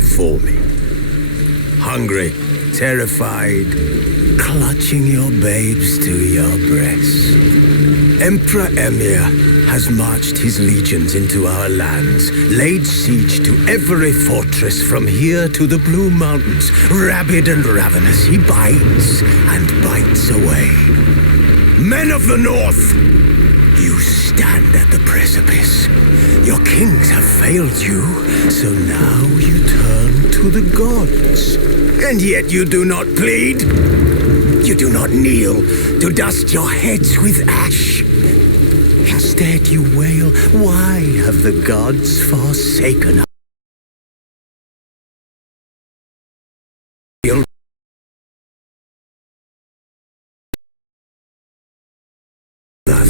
before me. Hungry, terrified, clutching your babes to your breast. Emperor Emir has marched his legions into our lands, laid siege to every fortress from here to the Blue Mountains. Rabid and ravenous, he bites and bites away. Men of the North, you stand at the precipice. Your kings have failed you, so now you turn to the gods. And yet you do not plead. You do not kneel to dust your heads with ash. Instead you wail, why have the gods forsaken us?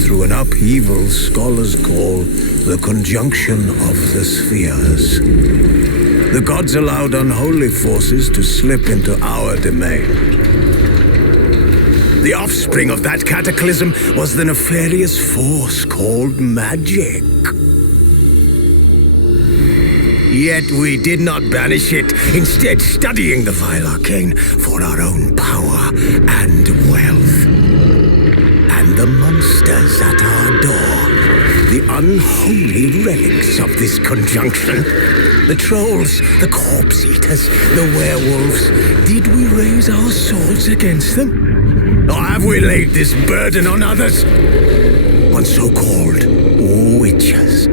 Through an upheaval scholars call the conjunction of the spheres. The gods allowed unholy forces to slip into our domain. The offspring of that cataclysm was the nefarious force called magic. Yet we did not banish it, instead studying the vile arcane for our own power and wealth. And the monsters at our door, the unholy relics of this conjunction. The trolls, the corpse eaters, the werewolves. Did we raise our swords against them? Or have we laid this burden on others? On so-called witches.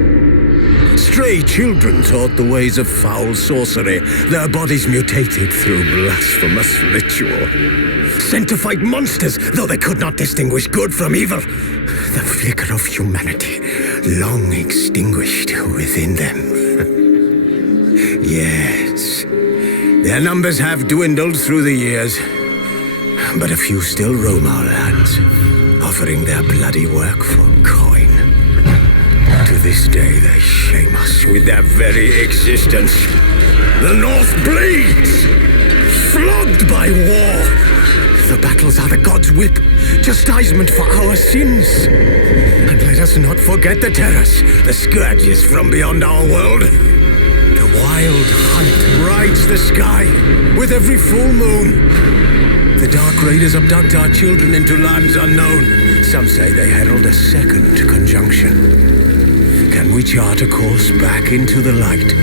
Stray children taught the ways of foul sorcery, their bodies mutated through blasphemous ritual. Sent to fight monsters, though they could not distinguish good from evil. The flicker of humanity, long extinguished within them. Yes, their numbers have dwindled through the years, but a few still roam our lands, offering their bloody work for coin. To this day, they shame us with their very existence. The North bleeds, flogged by war. The battles are the gods' whip, chastisement for our sins. And let us not forget the terrors, the scourges from beyond our world. The wild hunt rides the sky with every full moon. The dark raiders abduct our children into lands unknown. Some say they herald a second conjunction. Can we chart a course back into the light?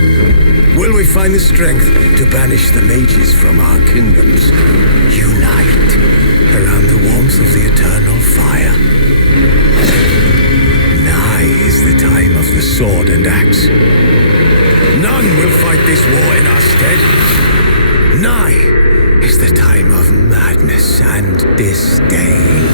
Will we find the strength to banish the mages from our kingdoms? Unite around the warmth of the eternal fire. Nigh is the time of the sword and axe. None will fight this war in our stead. Nigh is the time of madness and disdain.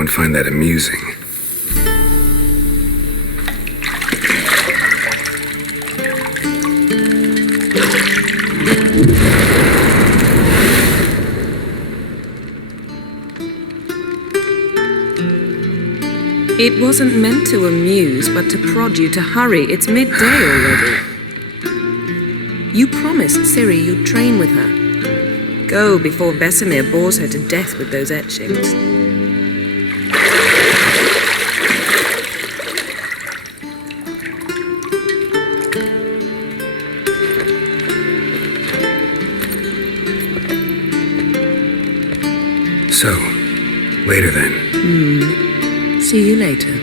don't find that amusing. It wasn't meant to amuse, but to prod you to hurry. It's midday already. You promised Ciri you'd train with her. Go before Vesemir bores her to death with those etchings. So, later then. See you later.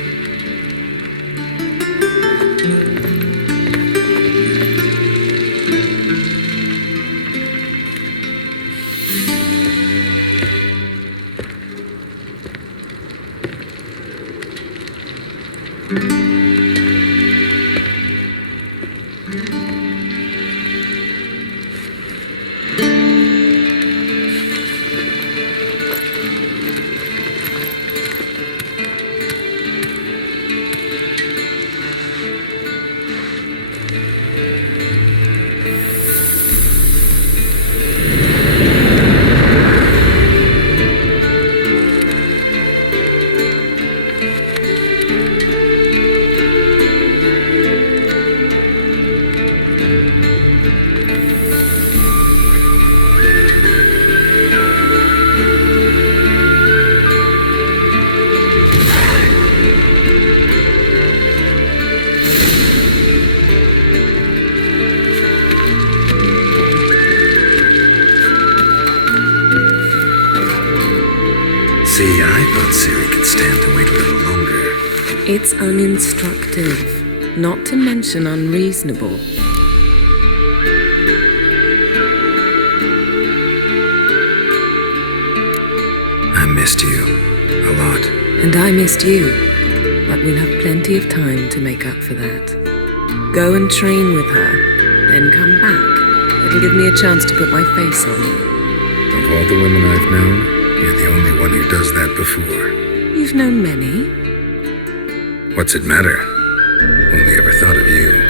See, I thought Ciri could stand to wait a little longer. It's uninstructive, not to mention unreasonable. I missed you a lot. And I missed you, but we'll have plenty of time to make up for that. Go and train with her, then come back. It'll give me a chance to put my face on you. Of all the women I've known, you're the only one who does that before. You've known many. What's it matter? Only ever thought of you.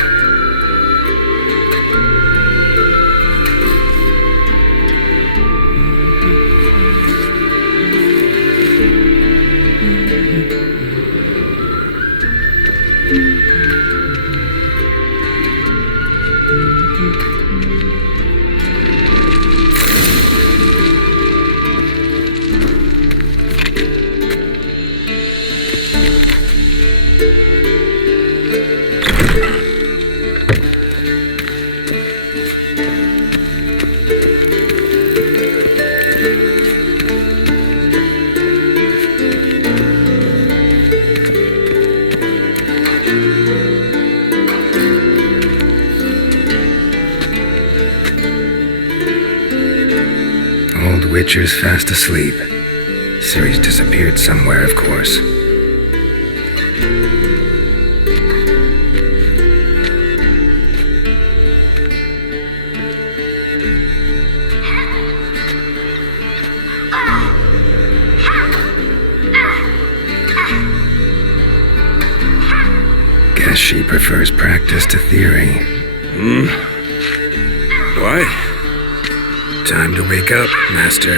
Witcher's fast asleep. Ciri's disappeared somewhere, of course. Guess she prefers practice to theory. Why? Time to wake up, Master.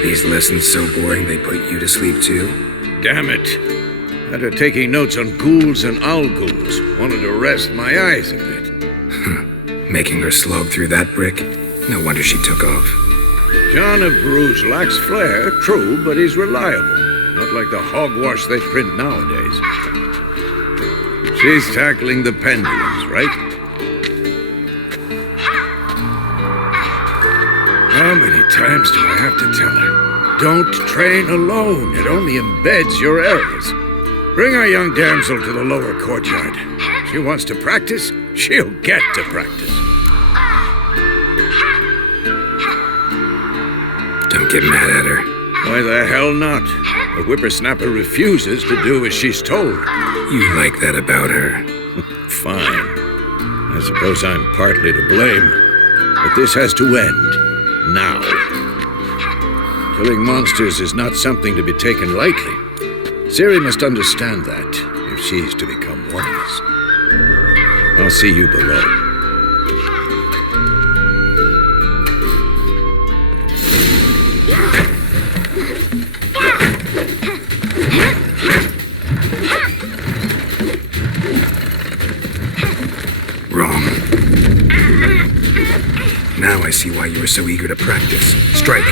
These lessons so boring they put you to sleep too? Damn it. Had her taking notes on ghouls and owl ghouls. Wanted to rest my eyes a bit. Making her slog through that brick? No wonder she took off. John of Bruges lacks flair, true, but he's reliable. Not like the hogwash they print nowadays. She's tackling the pendulums, right? How many times do I have to tell her? Don't train alone. It only embeds your errors. Bring our young damsel to the lower courtyard. She wants to practice, she'll get to practice. Don't get mad at her. Why the hell not? The whippersnapper refuses to do as she's told. You like that about her? Fine. I suppose I'm partly to blame. But this has to end. Now. Killing monsters is not something to be taken lightly. Ciri must understand that, if she's to become one of us. I'll see you below. Wrong. Now I see why you were so eager to practice. Strike.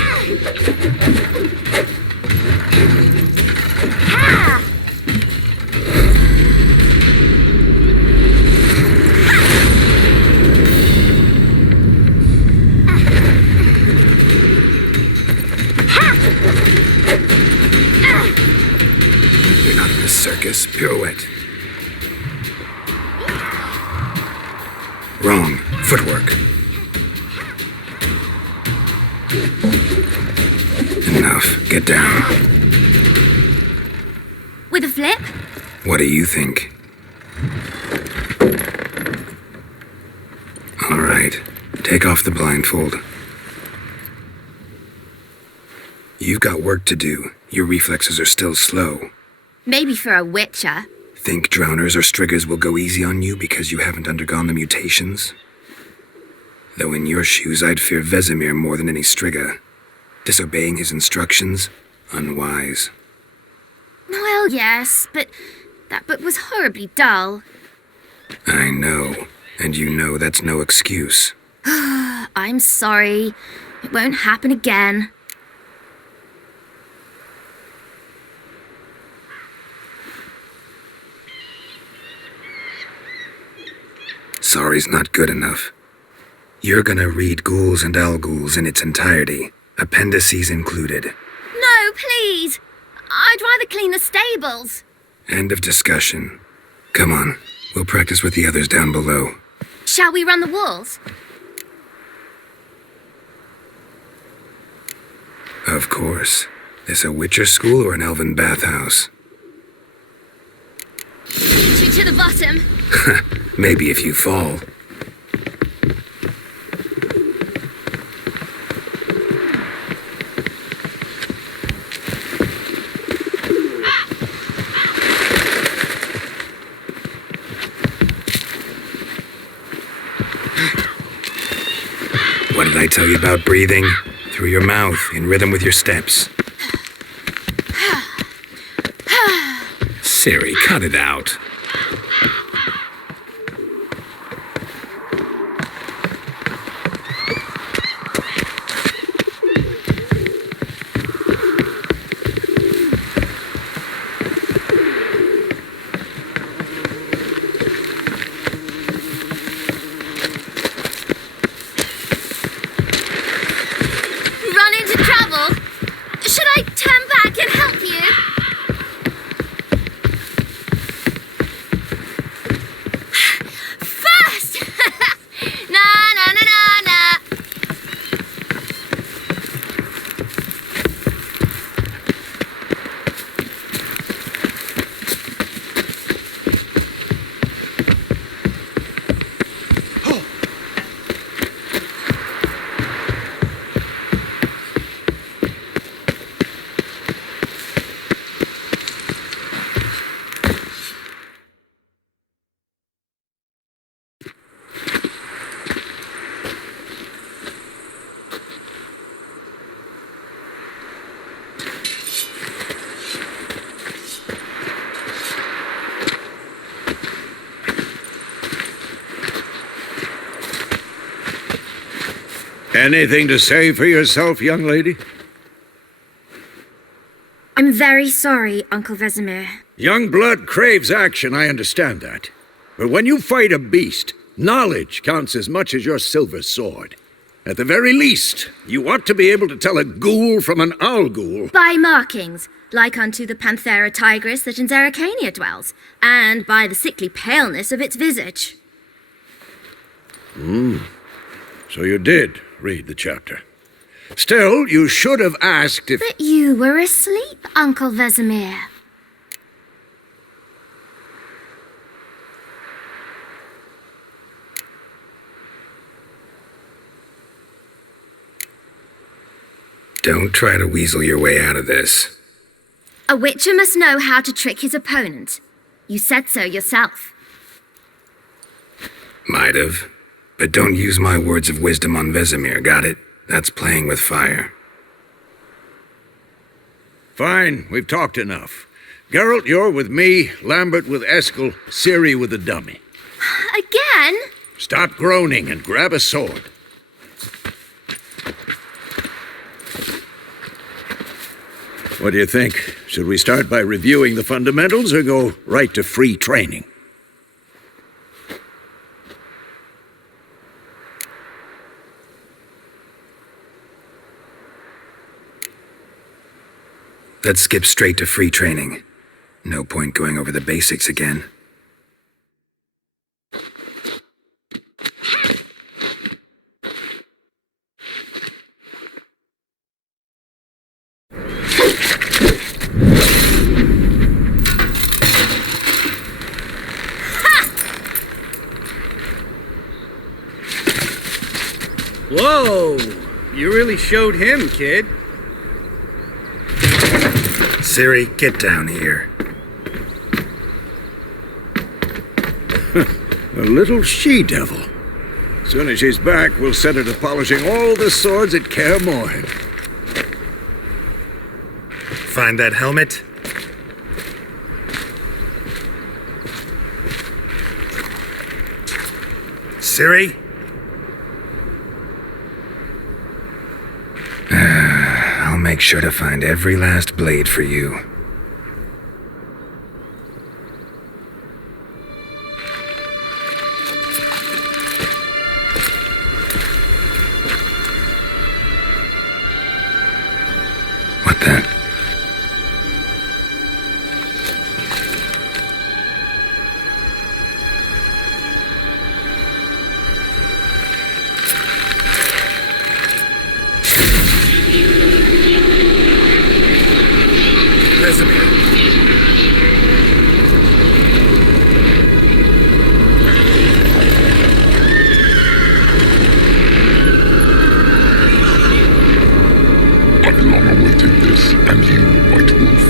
You're not in a circus. Pirouette. Wrong. Footwork. Enough. Get down. With a flip? What do you think? All right. Take off the blindfold. You've got work to do. Your reflexes are still slow. Maybe for a witcher. Think drowners or striggers will go easy on you because you haven't undergone the mutations? Though in your shoes, I'd fear Vesemir more than any strigger. Disobeying his instructions? Unwise. Well, yes, but that book was horribly dull. I know. And you know that's no excuse. I'm sorry. It won't happen again. Sorry's not good enough. You're gonna read Ghouls and Al-Ghouls in its entirety, appendices included. No, please. I'd rather clean the stables. End of discussion. Come on, we'll practice with the others down below. Shall we run the walls? Of course. This a Witcher school or an elven bathhouse? Beat you to the bottom. Maybe if you fall. What did I tell you about breathing? Through your mouth, in rhythm with your steps. Ciri, cut it out. Run into trouble? Should I turn back and help you? First! Na na na na na. Anything to say for yourself, young lady? I'm very sorry, Uncle Vesemir. Young blood craves action, I understand that. But when you fight a beast, knowledge counts as much as your silver sword. At the very least, you ought to be able to tell a ghoul from an owl-ghoul. By markings, like unto the Panthera tigris that in Zerrikania dwells, and by the sickly paleness of its visage. So you did read the chapter. Still, you should have asked if... But you were asleep, Uncle Vesemir. Don't try to weasel your way out of this. A witcher must know how to trick his opponent. You said so yourself. Might have. But don't use my words of wisdom on Vesemir, got it? That's playing with fire. Fine, we've talked enough. Geralt, you're with me, Lambert with Eskel, Ciri with the dummy. Again? Stop groaning and grab a sword. What do you think? Should we start by reviewing the fundamentals or go right to free training? Let's skip straight to free training. No point going over the basics again. Whoa! You really showed him, kid. Ciri, get down here. A little she-devil. Soon as she's back, we'll set her to polishing all the swords at Kaer Morhen. Find that helmet? Ciri? I'll make sure to find every last blade for you. What the? I've long awaited this, and you, White Wolf.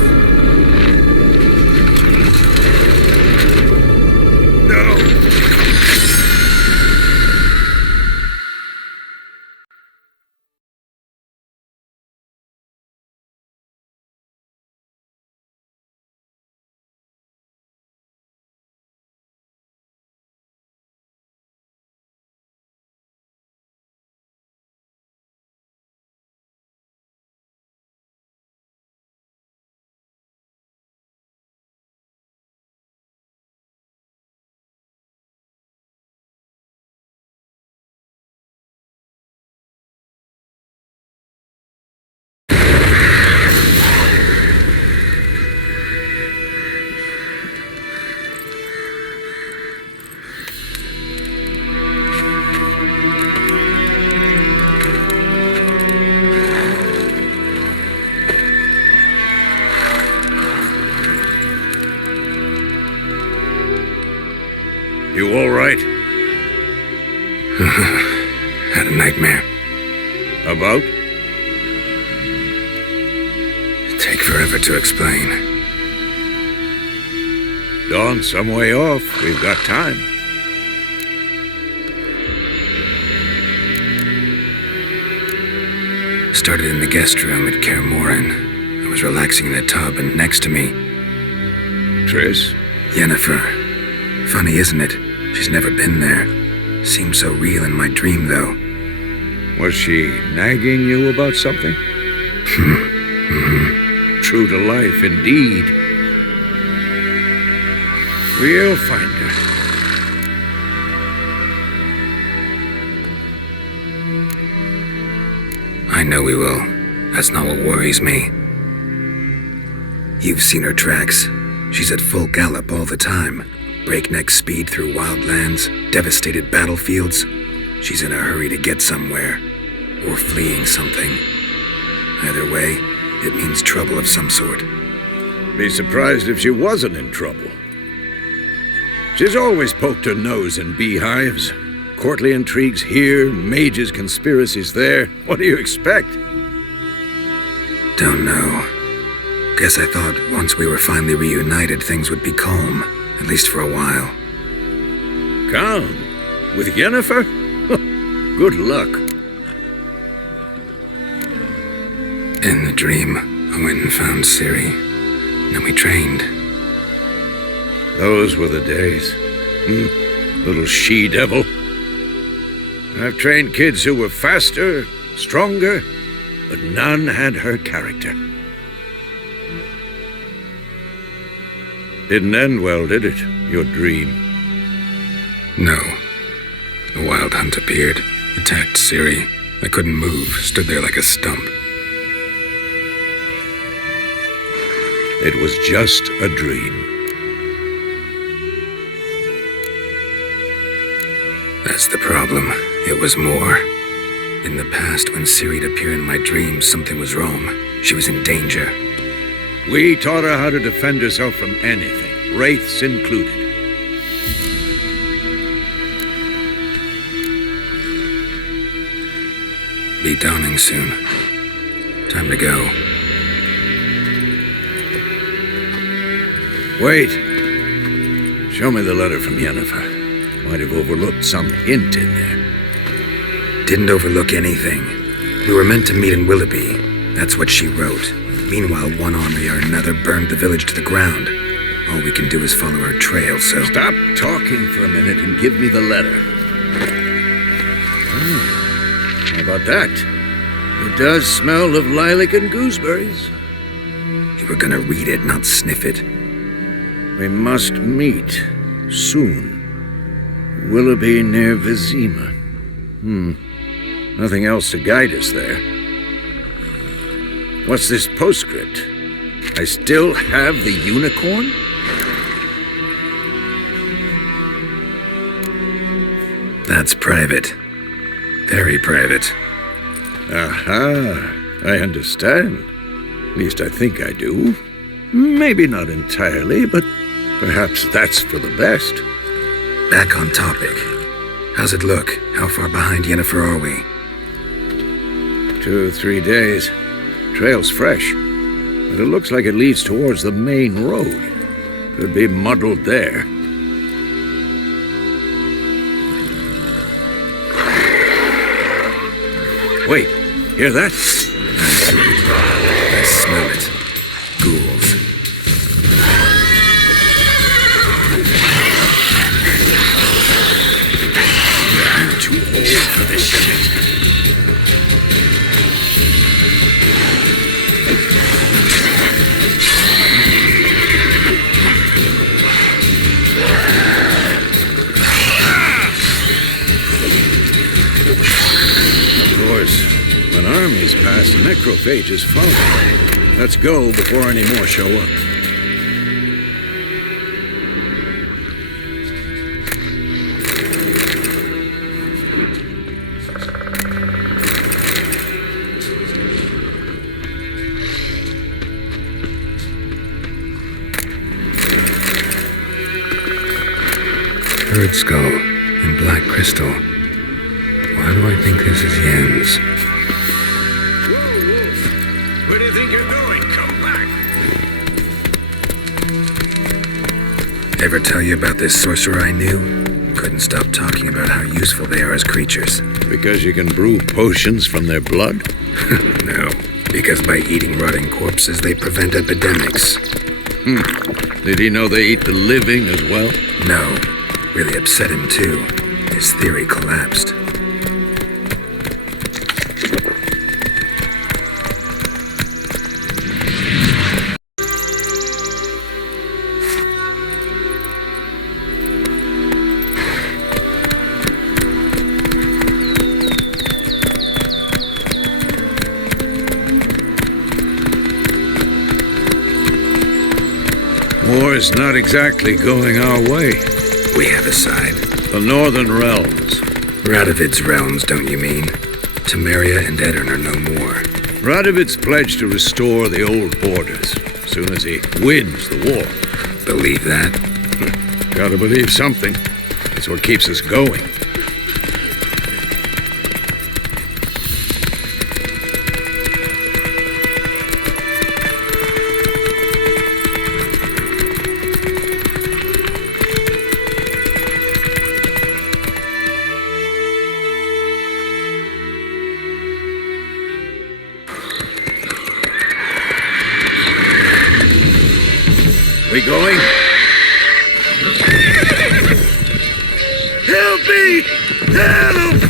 You all right? Had a nightmare. About? Take forever to explain. Dawn, some way off. We've got time. Started in the guest room at Kaer Morhen. I was relaxing in the tub, and next to me, Triss? Yennefer. Funny, isn't it? She's never been there. Seemed so real in my dream, though. Was she nagging you about something? True to life, indeed. We'll find her. I know we will. That's not what worries me. You've seen her tracks. She's at full gallop all the time. Breakneck speed through wildlands, devastated battlefields. She's in a hurry to get somewhere. Or fleeing something. Either way, it means trouble of some sort. Be surprised if she wasn't in trouble. She's always poked her nose in beehives. Courtly intrigues here, mages' conspiracies there. What do you expect? Don't know. Guess I thought once we were finally reunited, things would be calm, at least for a while. Calm? With Yennefer? Good luck. In the dream, I went and found Ciri. Then we trained. Those were the days. Little she-devil. I've trained kids who were faster, stronger, but none had her character. Didn't end well, did it? Your dream? No. The Wild Hunt appeared, attacked Ciri. I couldn't move, stood there like a stump. It was just a dream. That's the problem. It was more. In the past, when Ciri'd appear in my dreams, something was wrong. She was in danger. We taught her how to defend herself from anything, wraiths included. Be dawning soon. Time to go. Wait. Show me the letter from Yennefer. Might have overlooked some hint in there. Didn't overlook anything. We were meant to meet in Willoughby. That's what she wrote. Meanwhile, one army or another burned the village to the ground. All we can do is follow her trail, so... Stop talking for a minute and give me the letter. How about that? It does smell of lilac and gooseberries. You were gonna read it, not sniff it. We must meet soon. Willoughby near Vizima. Nothing else to guide us there. What's this postscript? I still have the unicorn? That's private. Very private. Aha, I understand. At least I think I do. Maybe not entirely, but perhaps that's for the best. Back on topic. How's it look? How far behind Yennefer are we? 2 or 3 days. Trail's fresh, but it looks like it leads towards the main road. Could be muddled there. Wait, hear that? I smell it. Ghouls. I'm too old for this shit. When armies pass, necrophages follow. Let's go before any more show up. Bird skull and black crystal. Why do I think this is Yen's? Where do you think you're going? Come back. Ever tell you about this sorcerer I knew? Couldn't stop talking about how useful they are as creatures. Because you can brew potions from their blood? No, because by eating rotting corpses, they prevent epidemics. Did he know they eat the living as well? No, really upset him too. His theory collapsed. War's not exactly going our way. We have a side. The Northern Realms. Radovid's realms, don't you mean? Temeria and Edirn are no more. Radovid's pledged to restore the old borders as soon as he wins the war. Believe that? Gotta believe something. It's what keeps us going. We going? Help me! Help!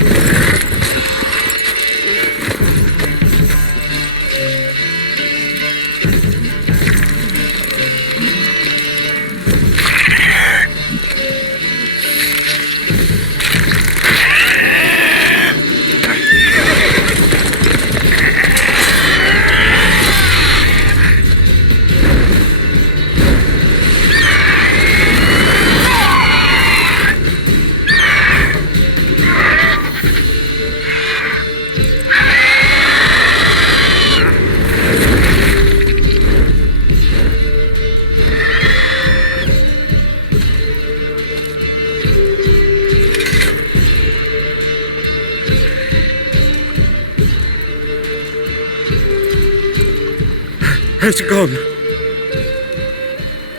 Has it gone?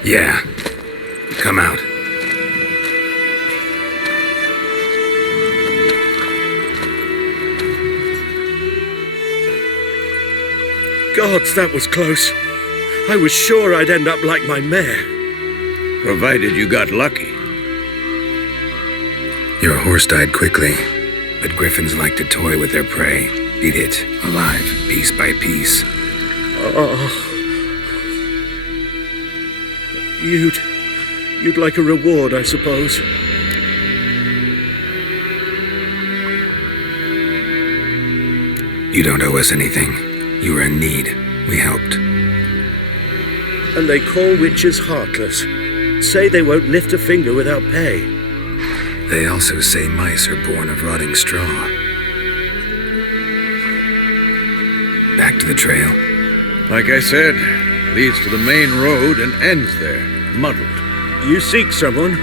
Yeah. Come out. Gods, that was close. I was sure I'd end up like my mare. Provided you got lucky. Your horse died quickly, but griffins like to toy with their prey. Eat it, alive, piece by piece. Oh. You'd like a reward, I suppose. You don't owe us anything. You were in need. We helped. And they call witches heartless. Say they won't lift a finger without pay. They also say mice are born of rotting straw. Back to the trail. Like I said, leads to the main road and ends there, muddled. You seek someone?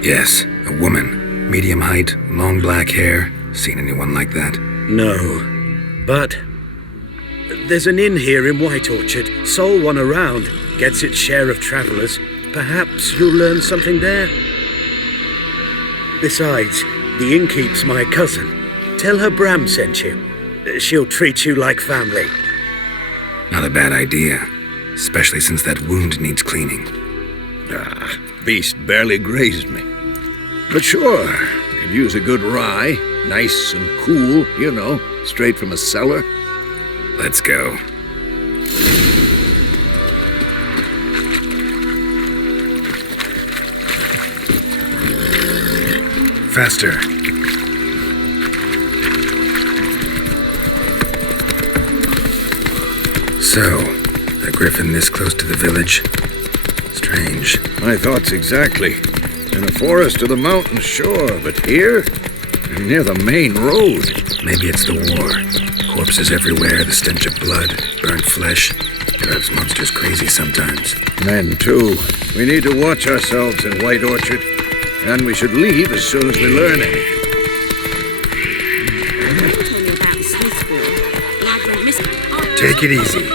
Yes, a woman. Medium height, long black hair. Seen anyone like that? No. But there's an inn here in White Orchard. Sole one around. Gets its share of travelers. Perhaps you'll learn something there. Besides, the innkeep's my cousin. Tell her Bram sent you. She'll treat you like family. Not a bad idea. Especially since that wound needs cleaning. Beast barely grazed me. But sure, could use a good rye. Nice and cool, you know, straight from a cellar. Let's go. Faster. So, a griffin this close to the village? Strange. My thoughts exactly. In a forest or the mountains, sure, but here? Near the main road. Maybe it's the war. Corpses everywhere, the stench of blood, burnt flesh. Drives monsters crazy sometimes. Men, too. We need to watch ourselves in White Orchard. And we should leave as soon as we learn anything. Take it easy.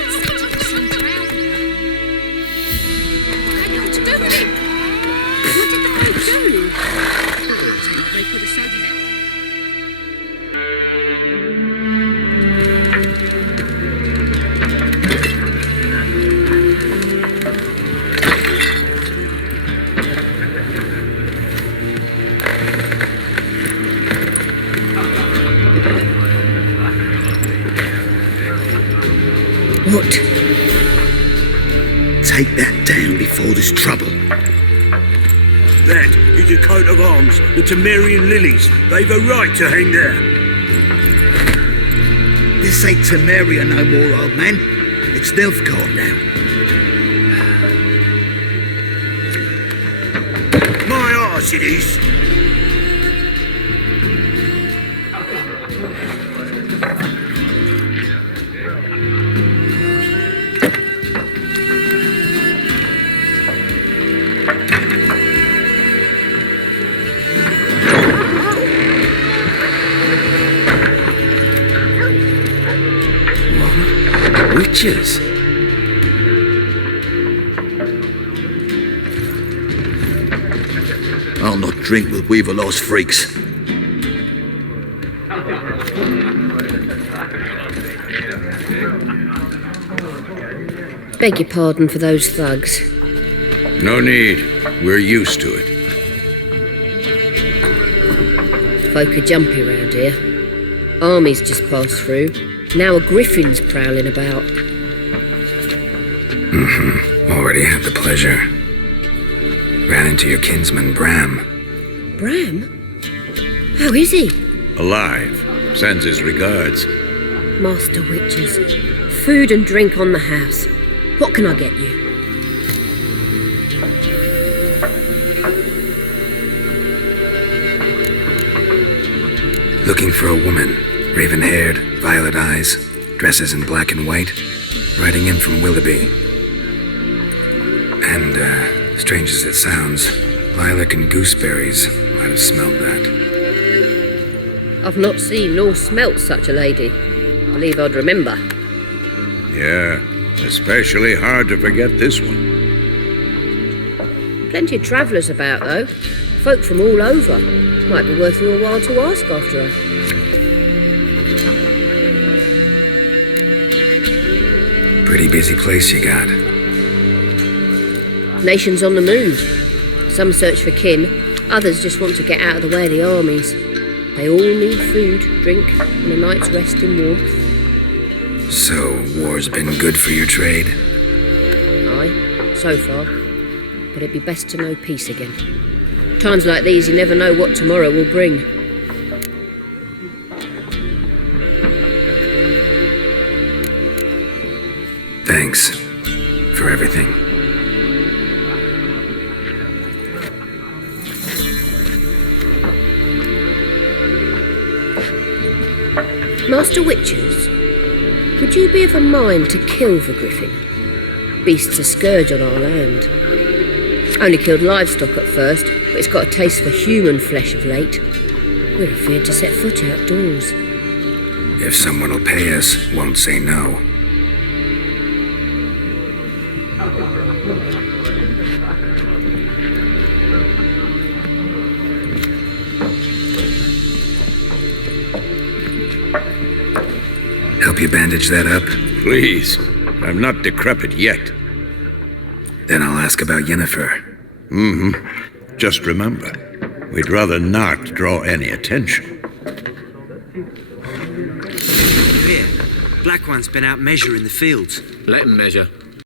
What? Take that down before there's trouble. That is a coat of arms, the Temerian lilies. They've a right to hang there. This ain't Temeria no more, old man. It's Nilfgaard now. My arse it is. Witches? I'll not drink with Weaverlaw's freaks. Beg your pardon for those thugs. No need. We're used to it. Folk are jumpy round here. Armies just passed through. Now a griffin's prowling about. Already had the pleasure. Ran into your kinsman, Bram. Bram? How is he? Alive. Sends his regards. Master Witches. Food and drink on the house. What can I get you? Looking for a woman. Raven-haired, violet eyes, dresses in black and white. Riding in from Willoughby. And, strange as it sounds, lilac and gooseberries might have smelled that. I've not seen nor smelt such a lady. Believe I'd remember. Yeah, especially hard to forget this one. Plenty of travellers about, though. Folk from all over. Might be worth your while to ask after her. Pretty busy place you got. Nations on the move. Some search for kin, others just want to get out of the way of the armies. They all need food, drink, and a night's rest in warmth. So, war's been good for your trade? Aye, so far. But it'd be best to know peace again. Times like these, you never know what tomorrow will bring. Thanks for everything. Master Witches, would you be of a mind to kill the griffin? Beast's a scourge on our land. Only killed livestock at first, but it's got a taste for human flesh of late. We're afeard to set foot outdoors. If someone will pay us, won't say no. Help you bandage that up? Please. I'm not decrepit yet. Then I'll ask about Yennefer. Just remember, we'd rather not draw any attention. Here, Black One's been out measuring the fields. Let him measure.